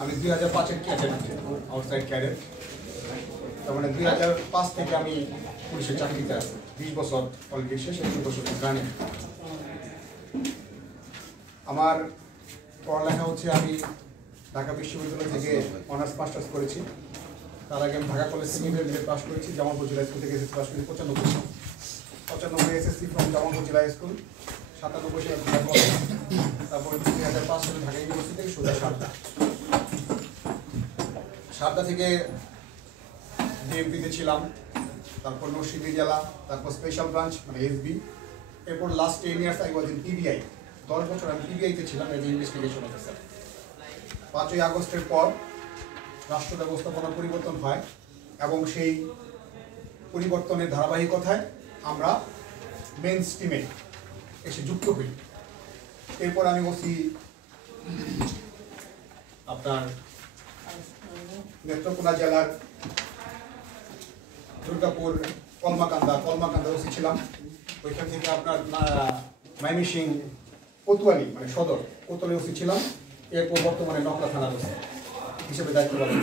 আমি 2005-এর cadet, outside cadet. তার মানে 2005 থেকে আমি পুলিশের চাকরিতে আছি। 20 বছর অলরেডি শেষ, 21 বছর রানিং। আমার পড়ালেখা হচ্ছে, আমি ঢাকা বিশ্ববিদ্যালয় থেকে অনার্স মাস্টার্স করেছি। তার আগে আমি ঢাকা কলেজ থেকে ইন্টারমিডিয়েট পাস করেছি। জামালপুর জেলা স্কুল থেকে এসএসসি পাস করেছি 95 এসএসসি ফ্রম জামালপুর জেলা স্কুল, 97 সালে ঢাকা কলেজ। তারপর 2005 সালে ঢাকা ইউনিভার্সিটি থেকে সোজা সারদা থেকে ডিএমপিতে ছিলাম, তারপর নরসিংদী জেলা, তারপর স্পেশাল ব্রাঞ্চ মানে এসবি। এরপর last 10 years I was in PBI. 10 বছর আমি পিবিআইতে ছিলাম এজ ইনভেস্টিগেশন অফিসার। 5ই আগস্টের পর রাষ্ট্র ব্যবস্থাপনা পরিবর্তন হয় এবং সেই পরিবর্তনের ধারাবাহিকতায় আমরা মেন স্ট্রিমে এসে যুক্ত হই। এরপর আমি ওসি আপনার নেত্রকোনা জেলার দুর্গাপুর কলমাকান্দা ওসি ছিলাম। ওইখান থেকে আপনার ময়মনসিং কোতোয়ালি মানে সদর কোতোয়ালি ওসি ছিলাম। এরপর বর্তমানে নকলা থানার ওসি হিসেবে দায়িত্ব পালন।